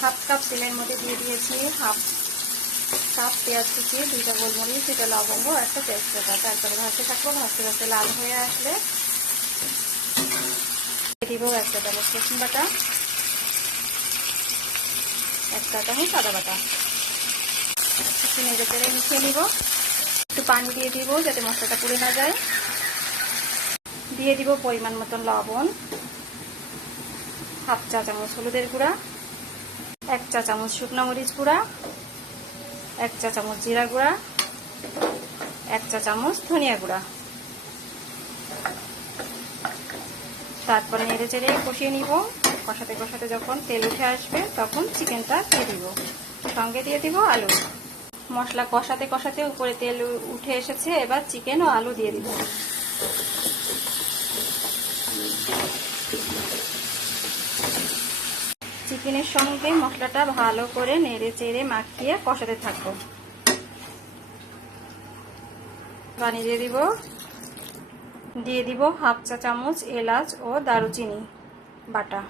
Half cup তেলের মধ্যে দিয়ে দিয়েছি হাফ কাপ পেঁয়াজ কুচি, 2টা গোলমরিচ, 2টা লবঙ্গ, একটা তেজপাতা। তারপরে ভাজতে থাকবো। ভাজতে ভাজতে লাল হয়ে আসলে দিয়ে দিব 1 চা চামচ রসুন বাটা, 1 চা চামচ আদা বাটা। একটু নেড়ে চেড়ে মিশিয়ে নিব। একটু পানি দিয়ে দিব যাতে মশলাটা পুড়ে না যায়। দিয়ে দিব পরিমাণ মতন লবণ, হাফ চা চামচ হলুদের গুঁড়া, 1 চা চামচ শুকনো মরিচ গুঁড়া, 1 চা চামচ জিরা গুঁড়া, 1 চা চামচ ধনিয়া গুঁড়া। তারপর নেড়ে চেড়ে কষিয়ে নিব। কষাতে কষাতে যখন তেল উঠে আসবে তখন চিকেনটা দিয়ে দিব, সঙ্গে দিয়ে দিব আলু। মশলা কষাতে কষাতে উপরে তেল উঠে এসেছে, এবার চিকেন ও আলু দিয়ে দিব। চিকেনের সঙ্গে মশলাটা ভালো করে নেড়ে চেড়ে মাখিয়ে কষাতে থাকবো। পানি দিয়ে দিব হাফ চা চামচ এলাচ ও দারুচিনি বাটা।